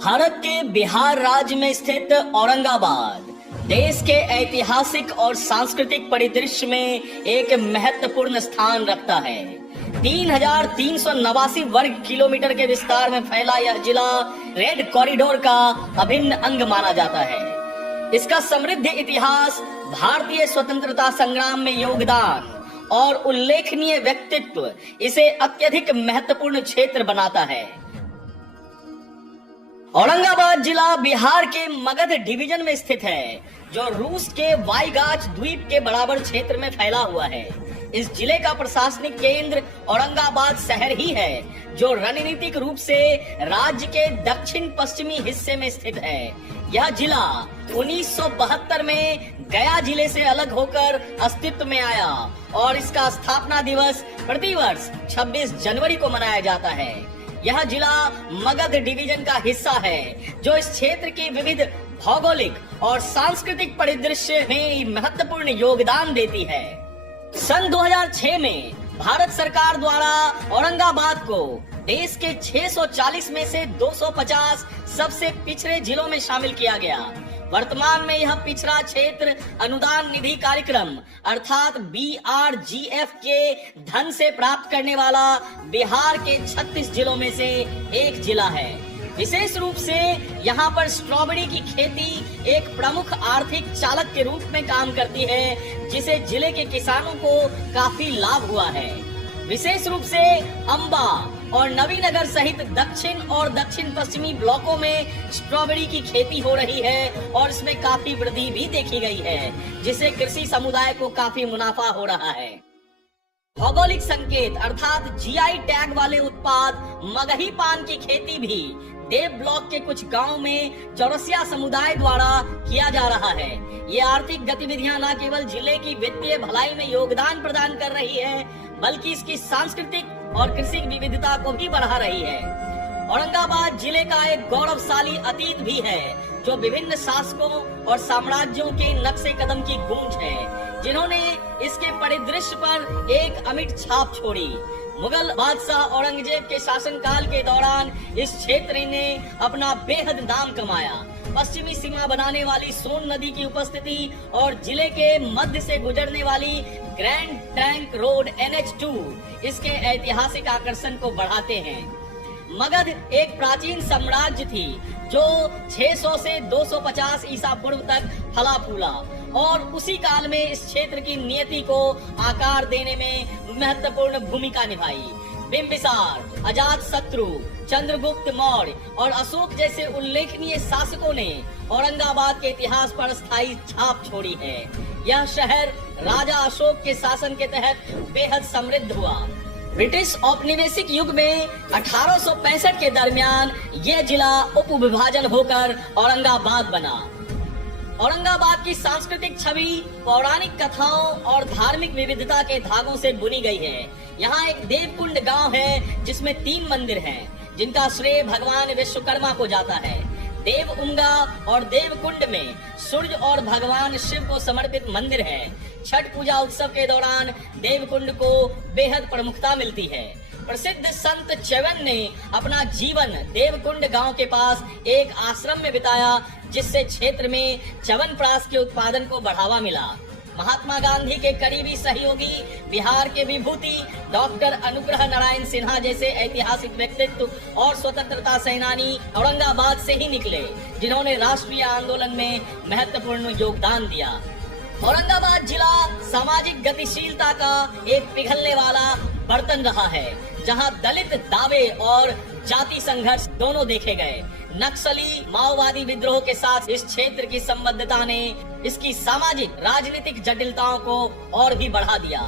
भारत के बिहार राज्य में स्थित औरंगाबाद देश के ऐतिहासिक और सांस्कृतिक परिदृश्य में एक महत्वपूर्ण स्थान रखता है। 3,389 वर्ग किलोमीटर के विस्तार में फैला यह जिला रेड कॉरिडोर का अभिन्न अंग माना जाता है। इसका समृद्ध इतिहास, भारतीय स्वतंत्रता संग्राम में योगदान और उल्लेखनीय व्यक्तित्व इसे अत्यधिक महत्वपूर्ण क्षेत्र बनाता है। औरंगाबाद जिला बिहार के मगध डिवीजन में स्थित है, जो रूस के वाईगाच द्वीप के बराबर क्षेत्र में फैला हुआ है। इस जिले का प्रशासनिक केंद्र औरंगाबाद शहर ही है, जो रणनीतिक रूप से राज्य के दक्षिण पश्चिमी हिस्से में स्थित है। यह जिला 1972 में गया जिले से अलग होकर अस्तित्व में आया और इसका स्थापना दिवस प्रतिवर्ष 26 जनवरी को मनाया जाता है। यह जिला मगध डिवीजन का हिस्सा है, जो इस क्षेत्र की विविध भौगोलिक और सांस्कृतिक परिदृश्य में महत्वपूर्ण योगदान देती है। सन 2006 में भारत सरकार द्वारा औरंगाबाद को देश के 640 में से 250 सबसे पिछड़े जिलों में शामिल किया गया। वर्तमान में यह पिछड़ा क्षेत्र अनुदान निधि कार्यक्रम अर्थात BRGF के धन से प्राप्त करने वाला बिहार के 36 जिलों में से एक जिला है। विशेष रूप से यहाँ पर स्ट्रॉबेरी की खेती एक प्रमुख आर्थिक चालक के रूप में काम करती है, जिसे जिले के किसानों को काफी लाभ हुआ है। विशेष रूप से अम्बा और नवीनगर सहित दक्षिण और दक्षिण पश्चिमी ब्लॉकों में स्ट्रॉबेरी की खेती हो रही है और इसमें काफी वृद्धि भी देखी गई है, जिससे कृषि समुदाय को काफी मुनाफा हो रहा है। भौगोलिक संकेत अर्थात GI टैग वाले उत्पाद मगही पान की खेती भी देव ब्लॉक के कुछ गांव में चौरसिया समुदाय द्वारा किया जा रहा है। ये आर्थिक गतिविधियां न केवल जिले की वित्तीय भलाई में योगदान प्रदान कर रही है, बल्कि इसकी सांस्कृतिक और कृषि विविधता को भी बढ़ा रही है। औरंगाबाद जिले का एक गौरवशाली अतीत भी है, जो विभिन्न शासकों और साम्राज्यों के नक्शे कदम की गूंज है, जिन्होंने इसके परिदृश्य पर एक अमिट छाप छोड़ी। मुगल बादशाह औरंगजेब के शासनकाल के दौरान इस क्षेत्र ने अपना बेहद नाम कमाया। पश्चिमी सीमा बनाने वाली सोन नदी की उपस्थिति और जिले के मध्य से गुजरने वाली ग्रैंड ट्रंक रोड NH2 इसके ऐतिहासिक आकर्षण को बढ़ाते हैं। मगध एक प्राचीन साम्राज्य थी, जो 600 से 250 ईसा पूर्व तक फला फूला और उसी काल में इस क्षेत्र की नियति को आकार देने में महत्वपूर्ण भूमिका निभाई। बिंबिसार, अजातशत्रु, चंद्रगुप्त मौर्य और अशोक जैसे उल्लेखनीय शासकों ने औरंगाबाद के इतिहास पर स्थायी छाप छोड़ी है। यह शहर राजा अशोक के शासन के तहत बेहद समृद्ध हुआ। ब्रिटिश औपनिवेशिक युग में 1865 के दरमियान यह जिला उप विभाजन होकर औरंगाबाद बना। औरंगाबाद की सांस्कृतिक छवि पौराणिक कथाओं और धार्मिक विविधता के धागों से बुनी गई है। यहाँ एक देवकुंड गांव है, जिसमें 3 मंदिर हैं, जिनका श्रेय भगवान विश्वकर्मा को जाता है। देवउंगा और देवकुंड में सूर्य और भगवान शिव को समर्पित मंदिर है। छठ पूजा उत्सव के दौरान देवकुंड को बेहद प्रमुखता मिलती है। प्रसिद्ध संत च्यवन ने अपना जीवन देवकुंड गांव के पास एक आश्रम में बिताया, जिससे क्षेत्र में च्यवनप्राश के उत्पादन को बढ़ावा मिला। महात्मा गांधी के करीबी सहयोगी, बिहार के विभूति डॉक्टर अनुग्रह नारायण सिन्हा जैसे ऐतिहासिक व्यक्तित्व और स्वतंत्रता सेनानी औरंगाबाद से ही निकले, जिन्होंने राष्ट्रीय आंदोलन में महत्वपूर्ण योगदान दिया। औरंगाबाद जिला सामाजिक गतिशीलता का एक पिघलने वाला बर्तन रहा है, जहां दलित दावे और जाति संघर्ष दोनों देखे गए। नक्सली माओवादी विद्रोह के साथ इस क्षेत्र की संबद्धता ने इसकी सामाजिक राजनीतिक जटिलताओं को और भी बढ़ा दिया।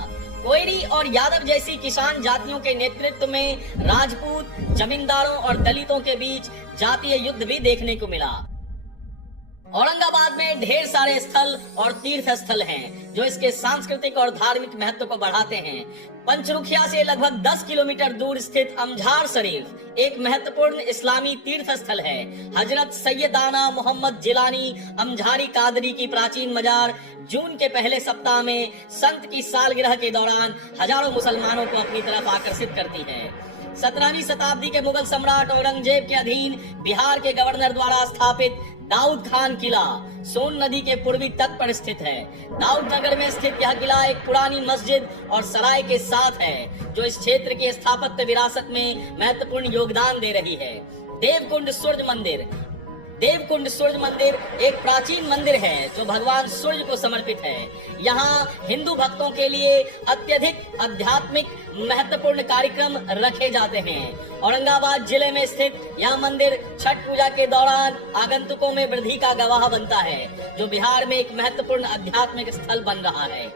कोयरी और यादव जैसी किसान जातियों के नेतृत्व में राजपूत, जमींदारों और दलितों के बीच जातीय युद्ध भी देखने को मिला। औरंगाबाद में ढेर सारे स्थल और तीर्थ स्थल हैं, जो इसके सांस्कृतिक और धार्मिक महत्व को बढ़ाते हैं। पंचरुखिया से लगभग 10 किलोमीटर दूर स्थित अमझार शरीफ एक महत्वपूर्ण इस्लामी तीर्थ स्थल है। हजरत सैयदाना मोहम्मद जिलानी अमझारी कादरी की प्राचीन मजार जून के पहले सप्ताह में संत की सालगिरह के दौरान हजारों मुसलमानों को अपनी तरफ आकर्षित करती है। 17वीं शताब्दी के मुगल सम्राट औरंगजेब के अधीन बिहार के गवर्नर द्वारा स्थापित दाऊद खान किला सोन नदी के पूर्वी तट पर स्थित है। दाऊद नगर में स्थित यह किला एक पुरानी मस्जिद और सराय के साथ है, जो इस क्षेत्र की स्थापत्य विरासत में महत्वपूर्ण योगदान दे रही है। देवकुंड सूर्य मंदिर एक प्राचीन मंदिर है जो भगवान सूर्य को समर्पित है। यहाँ हिंदू भक्तों के लिए अत्यधिक आध्यात्मिक महत्वपूर्ण कार्यक्रम रखे जाते हैं। औरंगाबाद जिले में स्थित यह मंदिर छठ पूजा के दौरान आगंतुकों में वृद्धि का गवाह बनता है, जो बिहार में एक महत्वपूर्ण आध्यात्मिक स्थल बन रहा है।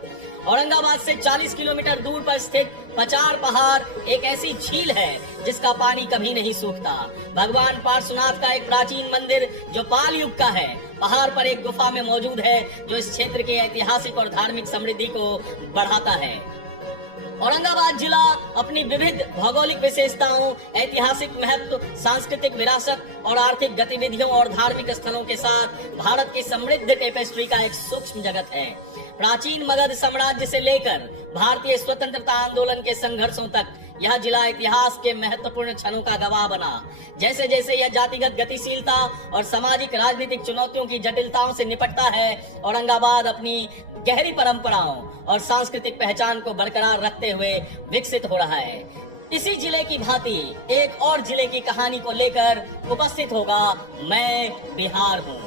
औरंगाबाद से 40 किलोमीटर दूर पर स्थित पचार पहाड़ एक ऐसी झील है जिसका पानी कभी नहीं सूखता। भगवान पार्श्वनाथ का एक प्राचीन मंदिर जो पाल युग का है, पहाड़ पर एक गुफा में मौजूद है, जो इस क्षेत्र के ऐतिहासिक और धार्मिक समृद्धि को बढ़ाता है। औरंगाबाद जिला अपनी विविध भौगोलिक विशेषताओं, ऐतिहासिक महत्व, सांस्कृतिक विरासत और आर्थिक गतिविधियों और धार्मिक स्थलों के साथ भारत की समृद्ध टेपेस्ट्री का एक सूक्ष्म जगत है। प्राचीन मगध साम्राज्य से लेकर भारतीय स्वतंत्रता आंदोलन के संघर्षों तक यह जिला इतिहास के महत्वपूर्ण क्षणों का गवाह बना। जैसे जैसे यह जातिगत गतिशीलता और सामाजिक राजनीतिक चुनौतियों की जटिलताओं से निपटता है, औरंगाबाद अपनी गहरी परंपराओं और सांस्कृतिक पहचान को बरकरार रखते हुए विकसित हो रहा है। इसी जिले की भांति एक और जिले की कहानी को लेकर उपस्थित होगा मैं बिहार हूँ।